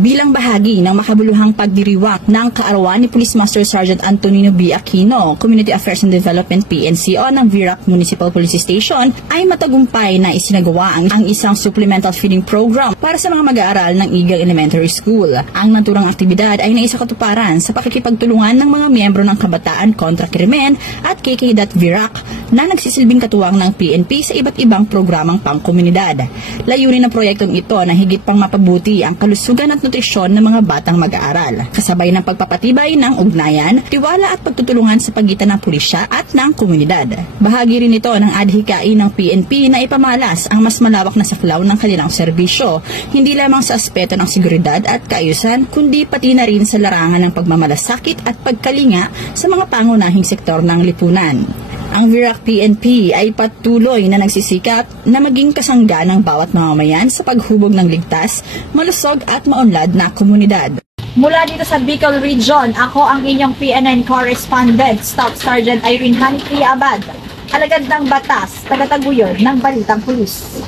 bilang bahagi ng makabuluhang pagdiriwang ng kaarawan ni Police Master Sergeant Antonino B. Aquino, Community Affairs and Development PNCO ng Virac Municipal Police Station, ay matagumpay na isinagawa ang isang supplemental feeding program para sa mga mag-aaral ng Eagle Elementary School. Ang naturang aktibidad ay naisakatuparan sa pakikipagtulungan ng mga miyembro ng Kabataan kontra Krimen at KK.Virac na nagsisilbing katuwang ng PNP sa iba't ibang programang pangkomunidad. Layunin ng proyektong ito na higit pang mapabuti ang kalusugan at nutrisyon ng mga batang mag-aaral, kasabay ng pagpapatibay ng ugnayan, tiwala at pagtutulungan sa pagitan ng pulisya at ng komunidad. Bahagi rin ito ng adhikain ng PNP na ipamalas ang mas malawak na saklaw ng kanilang serbisyo, hindi lamang sa aspeto ng seguridad at kaayusan, kundi pati na rin sa larangan ng pagmamalasakit at pagkalinga sa mga pangunahing sektor ng lipunan. Ang Virac PNP ay patuloy na nagsisikap na maging kasangga ng bawat mamamayan sa paghubog ng ligtas, malusog at maunlad na komunidad. Mula dito sa Bicol Region, ako ang inyong PNN correspondent, Staff Sergeant Irene Hanifia Abad, alagad ng batas, tagataguyod ng Balitang Pulis.